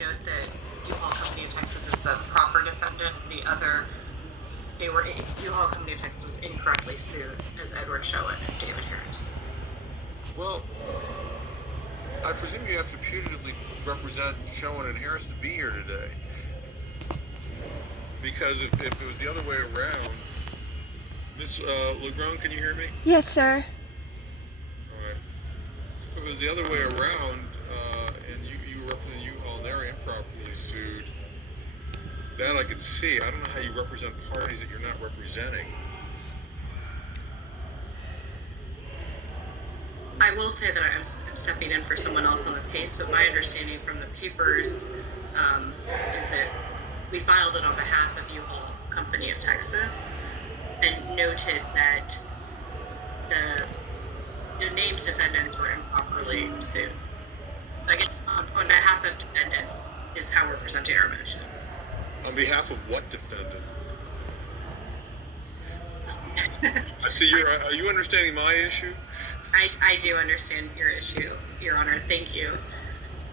note that U-Haul Company of Texas is the proper defendant. U-Haul Company of Texas was incorrectly sued as Edward Schoen and David Harris. Well, I presume you have to putatively represent Schoen and Harris to be here today. Because if it was the other way around, Miss Legron, can you hear me? Yes, sir. All right. If it was the other way around, and you represent U-Haul and they're improperly sued, that I could see. I don't know how you represent parties that you're not representing. I will say that I'm stepping in for someone else on this case, but my understanding from the papers is that we filed it on behalf of U-Haul Company of Texas and noted that the named defendants were improperly sued. I guess on behalf of defendants is how we're presenting our motion. On behalf of what defendant? I see are you understanding my issue? I do understand your issue, Your Honor. Thank you.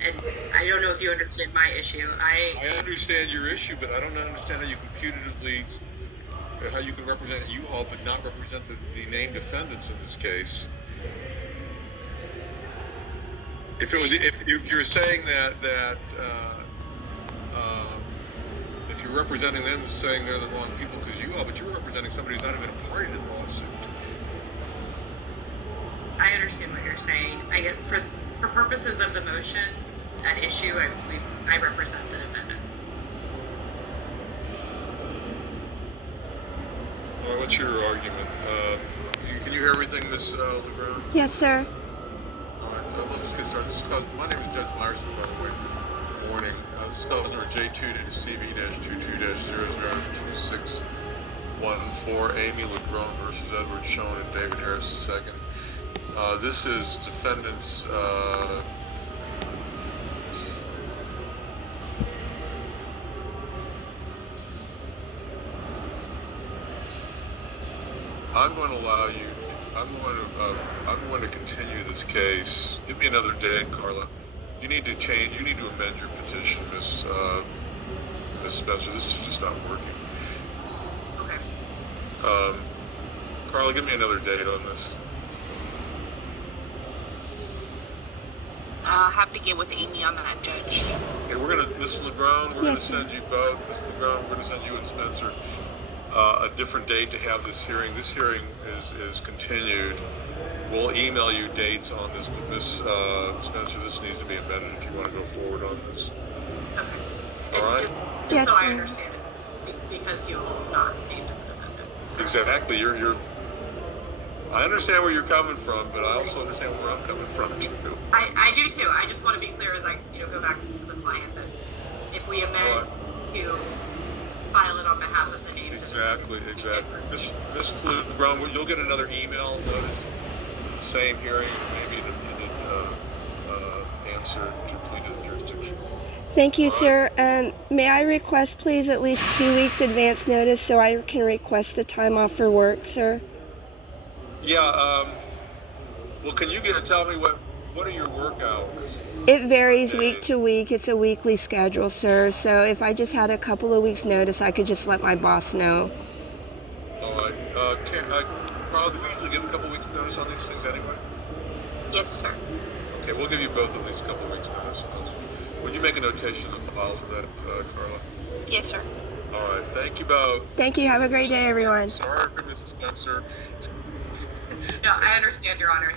And I don't know if you understand my issue. I understand your issue, but I don't understand how you can represent U-Haul but not represent the named defendants in this case. If you're saying that if you're representing them saying they're the wrong people because U-Haul, but you're representing somebody who's not even a party to the lawsuit. I understand what you're saying. I get for purposes of the motion, that issue, I represent the defendants. Well, what's your argument? Can you hear everything, Ms. Legron? Yes, sir. All right, let's get started. My name is Judge Myerson, by the way. Good morning. This is cause number J2 to CB-22-002614, Amy Legron versus Edward Schoen and David Harris II. This is defendants. I'm going to allow you. I'm going to continue this case. Give me another day, Carla. You need to amend your petition, Miss Spencer. This is just not working. Okay. Carla, give me another date on this. I'll have to get with Amy on that, Judge. Okay, Miss Legron, we're going to send you both. Miss Legron, we're going to send you and Spencer a different date to have this hearing. This hearing is continued. We'll email you dates on this. Miss Spencer, this needs to be amended if you want to go forward on this. Okay. All right? Just so I understand it, because U-Haul is not named as a defendant. Exactly. I understand where you're coming from, but I also understand where I'm coming from too. I do too. I just want to be clear as I go back to the client that if we amend to file it on behalf of the named Exactly. Miss Legron, you'll get another email notice. Same hearing, maybe you did answer to plead in jurisdiction. Thank you, sir. May I request, please, at least 2 weeks advance notice so I can request the time off for work, sir? Yeah. Well, can you tell me what are your work hours? It varies week to week. It's a weekly schedule, sir. So if I just had a couple of weeks notice, I could just let my boss know. All right. Carl, do we usually give a couple weeks notice on these things anyway? Yes, sir. Okay, we'll give you both at least a couple weeks notice. Would you make a notation in the file for that, Carla? Yes, sir. All right. Thank you both. Thank you. Have a great day, everyone. Sorry for Mrs. Spencer. No, I understand, Your Honor.